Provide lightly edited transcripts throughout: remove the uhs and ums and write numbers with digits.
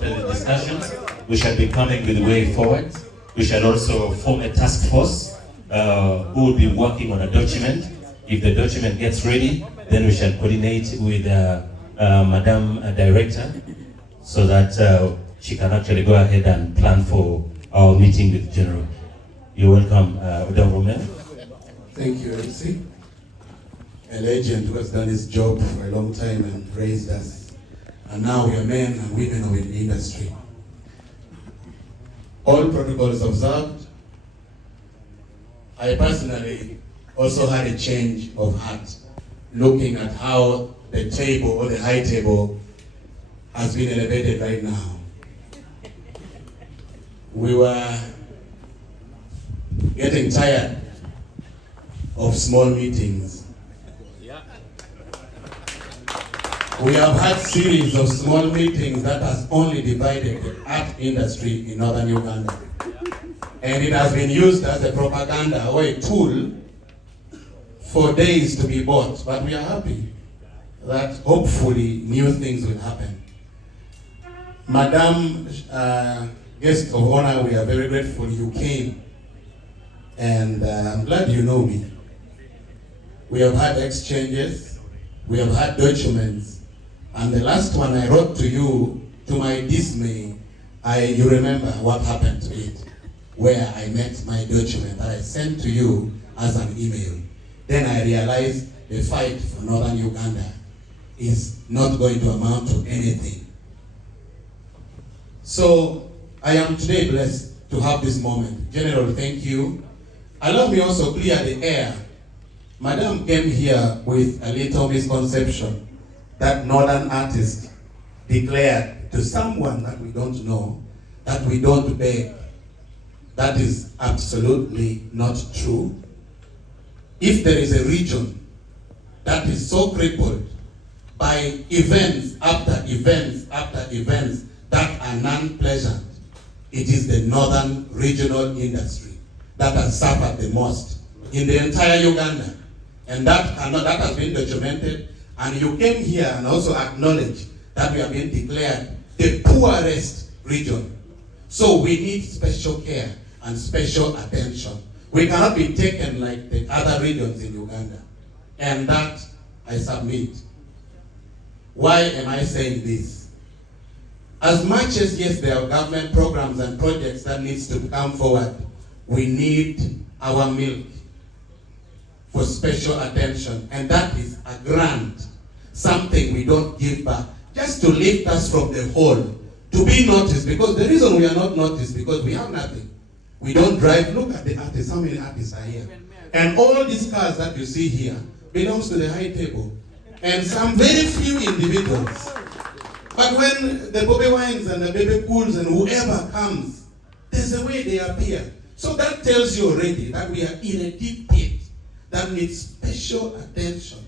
The discussions, we shall be coming with the way forward. We shall also form a task force who will be working on a document. If the document gets ready, then we shall coordinate with Madam Director so that she can actually go ahead and plan for our meeting with General. You're welcome, ODONG ROMEO. Thank you, MC. A legend who has done his job for a long time and raised us. And now we are men and women of the industry. All protocols observed. I personally also had a change of heart looking at how the table or the high table has been elevated right now. We were getting tired of small meetings. We have had series of small meetings that has only divided the art industry in northern Uganda. And it has been used as a propaganda or a tool for days to be bought. But we are happy that hopefully new things will happen. Madam Guest of Honor, we are very grateful you came. And I'm glad you know me. We have had exchanges, we have had documents. And the last one I wrote to you, to my dismay, you remember what happened to it, where I met my document that I sent to you as an email. Then I realized the fight for northern Uganda is not going to amount to anything. So I am today blessed to have this moment. General, thank you. Allow me also clear the air. Madam came here with a little misconception that northern artist declared to someone that we don't know that we don't beg. That is absolutely not true. If there is a region that is so crippled by events after events after events that are non-pleasant, it is the northern regional industry that has suffered the most in the entire Uganda. And that has been documented. And you came here and also acknowledged that we have been declared the poorest region. So we need special care and special attention. We cannot be taken like the other regions in Uganda. And that I submit. Why am I saying this? As much as, yes, there are government programs and projects that needs to come forward, we need our milk for special attention. And that is a grant, something we don't give back, just to lift us from the hole, to be noticed. Because the reason we are not noticed, because we have nothing. We don't drive. Look at the artists, how many artists are here? And all these cars that you see here belongs to the high table. And some very few individuals. But when the Bobby Wines and the Baby Cools and whoever comes, there's a way they appear. So that tells you already that we are in a deep pit that needs special attention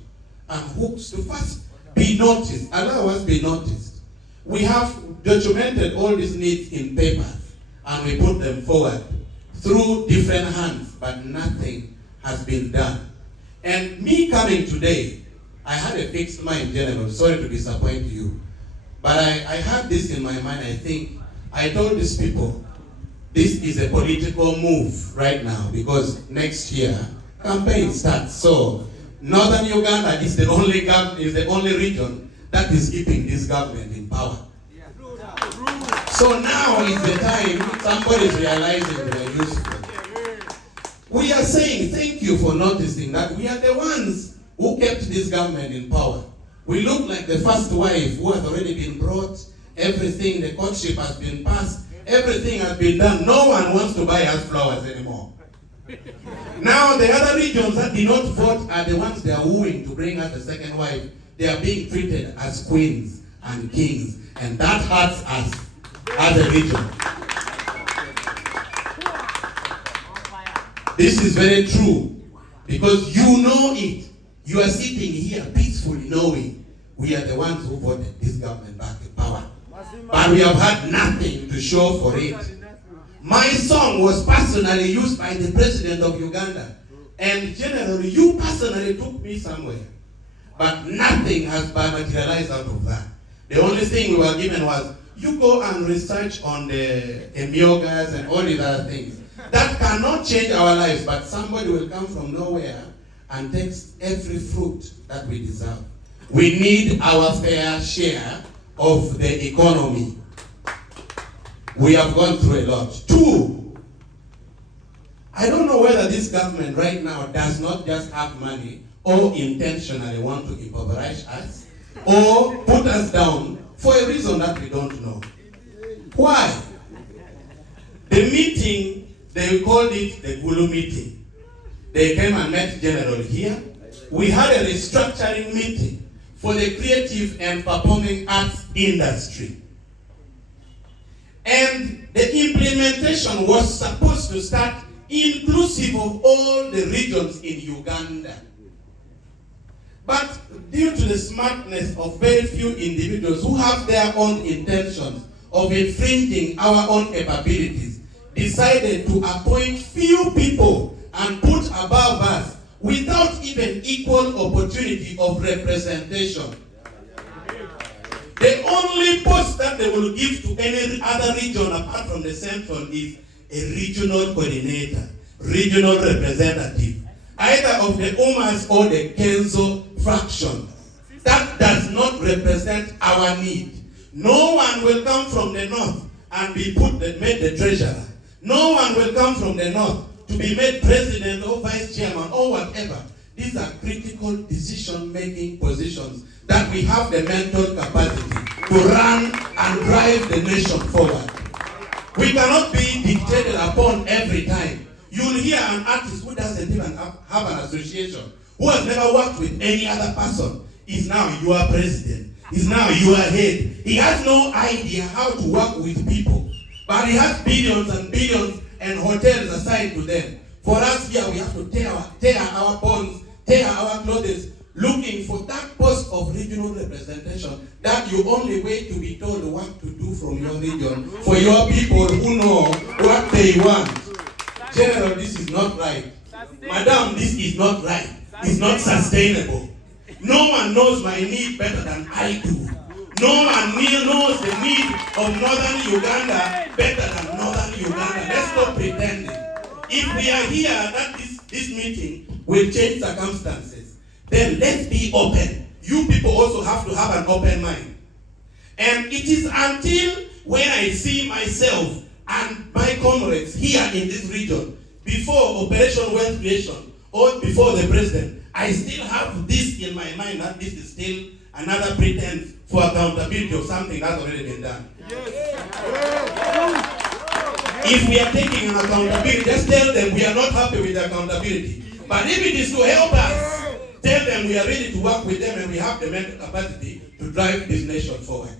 and hooks to first be noticed. Allow us be noticed. We have documented all these needs in papers and we put them forward through different hands, but nothing has been done. And me coming today, I had a fixed mind, General. Sorry to disappoint you. But I had this in my mind. I think I told these people, this is a political move right now because next year campaign starts. So northern Uganda is the only region that is keeping this government in power. So now is the time somebody is realizing they are useful. We are saying thank you for noticing that we are the ones who kept this government in power. We look like the first wife who has already been brought. Everything, the courtship has been passed. Everything has been done. No one wants to buy us flowers anymore. Now the other regions that did not vote are the ones they are wooing to bring us a second wife. They are being treated as queens and kings. And that hurts us as a region. This is very true. Because you know it. You are sitting here peacefully knowing we are the ones who voted this government back in power. But we have had nothing to show for it. My song was personally used by the president of Uganda. And generally, you personally took me somewhere. But nothing has materialized out of that. The only thing we were given was You go and research on the emiogas and all these other things. That cannot change our lives, but somebody will come from nowhere and takes every fruit that we deserve. We need our fair share of the economy. We have gone through a lot. 2, I don't know whether this government right now does not just have money or intentionally want to impoverish us or put us down for a reason that we don't know. Why? The meeting, they called it the Gulu meeting. They came and met General here. We had a restructuring meeting for the creative and performing arts industry. And the implementation was supposed to start inclusive of all the regions in Uganda. But due to the smartness of very few individuals who have their own intentions of infringing our own capabilities, decided to appoint few people and put above us without even equal opportunity of representation. The only post that they will give to any other region apart from the central is a regional coordinator, regional representative, either of the Umas or the Kenzo fraction. That does not represent our need. No one will come from the north and be made the treasurer. No one will come from the north to be made president or vice chairman or whatever. These are critical decision-making positions that we have the mental capacity to run and drive the nation forward. We cannot be dictated upon every time. You'll hear an artist who doesn't even have an association, who has never worked with any other person, is now your president, is now your head. He has no idea how to work with people, but he has billions and billions and hotels assigned to them. For us here, we have to tear our bonds, tear our clothes, looking for that post of regional representation that you only wait to be told what to do from your region for your people who know what they want. General, this is not right. Madam, this is not right. It's not sustainable. No one knows my need better than I do. No one knows the need of northern Uganda better than northern Uganda. Let's stop pretending. If we are here that this meeting will change circumstances, then let's be open. You people also have to have an open mind. And it is until when I see myself and my comrades here in this region, before Operation Wealth Creation or before the president, I still have this in my mind that this is still another pretense for accountability of something that's already been done. If we are taking an accountability, just tell them we are not happy with the accountability. But if it is to help us, tell them we are ready to work with them and we have the mental capacity to drive this nation forward.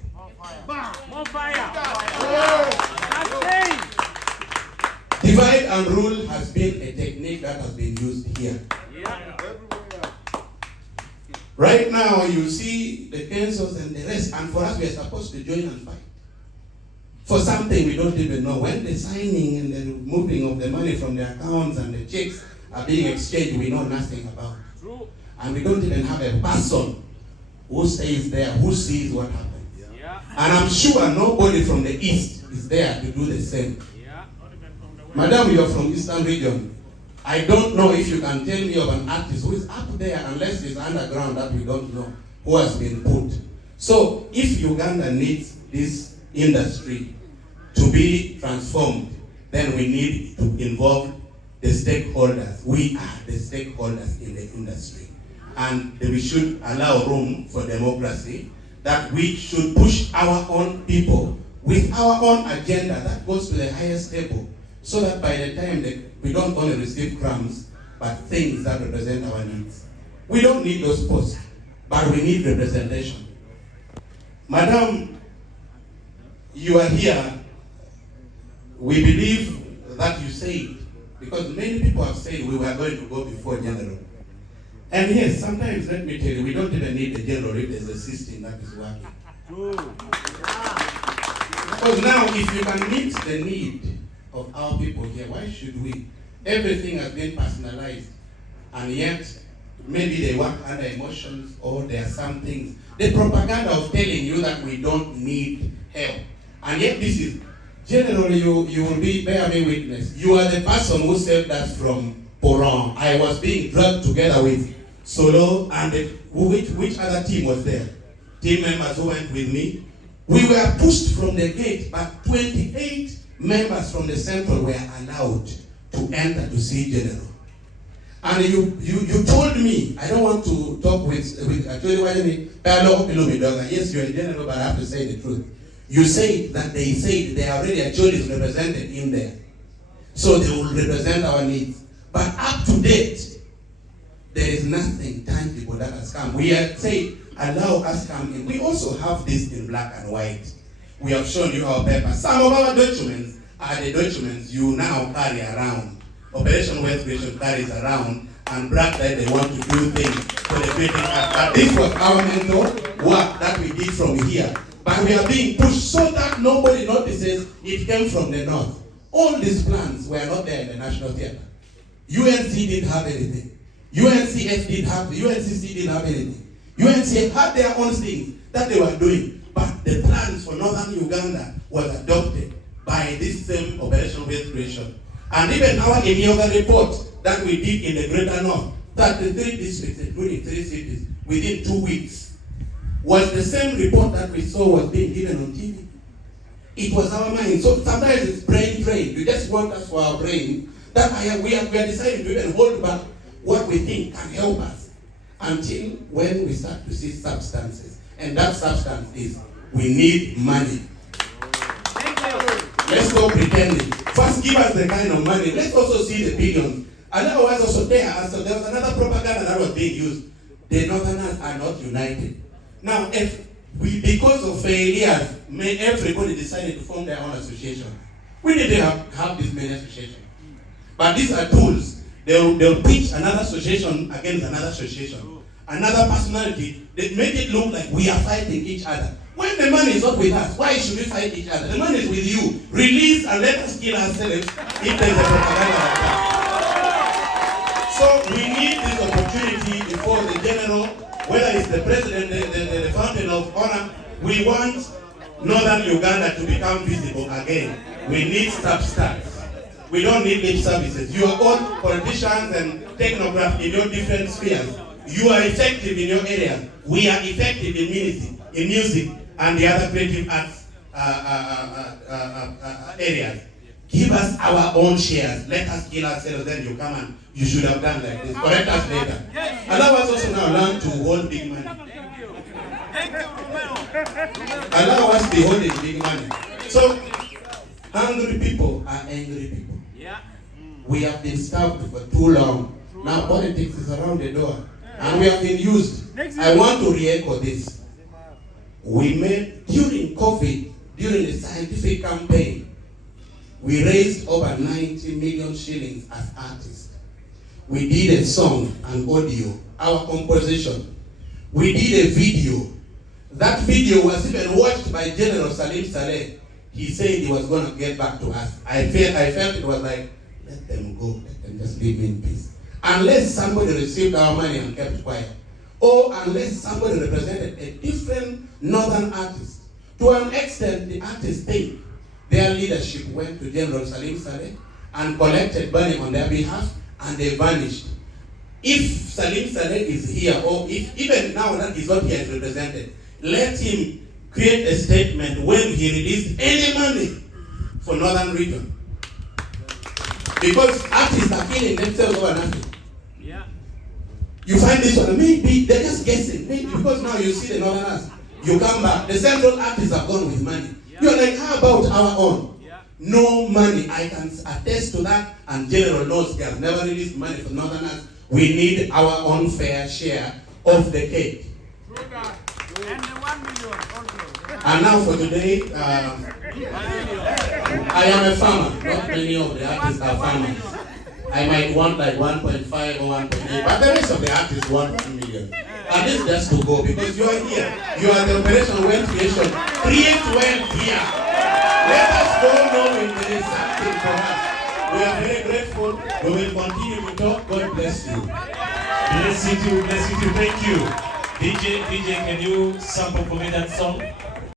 On fire. Divide and rule has been a technique that has been used here. Right now, you see the Kensos and the rest, and for us, we are supposed to join and fight for something we don't even know. When the signing and the moving of the money from the accounts and the checks are being exchanged, we know nothing about. And we don't even have a person who stays there, who sees what happens. And I'm sure nobody from the east is there to do the same. Madam, you're from Eastern region. I don't know if you can tell me of an artist who is up there, unless it's underground that we don't know, who has been put. So if Uganda needs this industry to be transformed, then we need to involve the stakeholders. We are the stakeholders in the industry. And we should allow room for democracy, that we should push our own people with our own agenda that goes to the highest table, so that by the time we don't only receive crumbs, but things that represent our needs. We don't need those posts, but we need representation. Madam, you are here. We believe that you said, because many people have said we were going to go before General. And yes, sometimes, let me tell you, we don't even need the General if there's a system that is working. Because now, if you can meet the need of our people here, why should we? Everything has been personalized, and yet maybe they work under emotions, or there are some things. The propaganda of telling you that we don't need help And yet this is, General, you will be, bear me witness. You are the person who saved us from Poron. I was being drugged together with Solo and which other team was there? Team members who went with me. We were pushed from the gate, but 28 members from the central were allowed to enter to see General. And you told me, I don't want to talk with yes, you're a general, but I have to say the truth. You said that they said they already actually is represented in there. So they will represent our needs. But up to date, there is nothing tangible that has come. We have said, allow us come in. We also have this in black and white. We have shown you our paper. Some of our documents are the documents you now carry around. Operation Wealth Creation carries around and brag that they want to do things for the Creating Act. But this was our mentor work that we did from here. But we are being pushed so that nobody notices it came from the north. All these plans were not there in the National Theatre. UNC didn't have anything. UNCF didn't have, UNCC didn't have anything. UNCF had their own things that they were doing. But the plans for northern Uganda was adopted by this same Operation Wealth Creation. And even our Enioga report that we did in the Greater North, 33 districts, including 3 cities, within 2 weeks, was the same report that we saw was being given on TV. It was our mind. So sometimes it's brain drain. You just want us for our brain. That we are deciding to even hold back what we think can help us until when we start to see substances. And that substance is we need money. Let's stop pretending. First, give us the kind of money. Let's also see the billions. And that was also there. So there was another propaganda that was being used. The Northerners are not united. Now, if we, because of failures, everybody decided to form their own association. We need to have this many associations. But these are tools. They'll pitch another association against another association. Another personality. They make it look like we are fighting each other. When the money is not with us, why should we fight each other? The money is with you. Release and let us kill ourselves if there is a propaganda like that. So we need this opportunity before the general, whether it's the president, the fountain of honor. We want northern Uganda to become visible again. We need substance. We don't need lip services. You are all politicians and technocrats in your different spheres. You are effective in your area. We are effective in music, and the other creative arts areas. Give us our own shares. Let us kill ourselves, then you come and you should have done like this. Correct us later. Allow us also now learn to hold big money. Thank you, Romeo. Allow us to be holding big money. So, hungry people are angry people. Yeah. We have been starved for too long. Now politics is around the door. And we have been used. I want to re-echo this. We made, during COVID, during the scientific campaign, we raised over 90 million shillings as artists. We did a song, an audio, our composition. We did a video. That video was even watched by General Salim Saleh. He said he was going to get back to us. I felt it was like, let them go, let them just leave me in peace. Unless somebody received our money and kept quiet, or unless somebody represented a different northern artist. To an extent, the artists think their leadership went to General Salim Saleh and collected money on their behalf, and they vanished. If Salim Saleh is here, or if even now that he's not here is represented, let him create a statement when he released any money for northern region. Because artists are killing themselves over nothing. Yeah. You find this one, maybe they're just guessing. Maybe because now you see the northerners, you come back, the central artists are gone with money. Yeah. You're like, how about our own? Yeah. No money. I can attest to that, and General knows they have never released money for northerners. We need our own fair share of the cake. And the 1 million also. And now for today, I am a farmer. Not many of the artists are farmers. I might want like 1.5 or 1.8, but the rest of the artists want 1 million. And this just to go, because you are here. You are the Operation Wealth Creation. Create wealth here. Let us go knowing there is something for us. We are very grateful. We will continue to talk. God bless you. Bless you too, bless you too. Thank you. DJ, can you sample for me that song?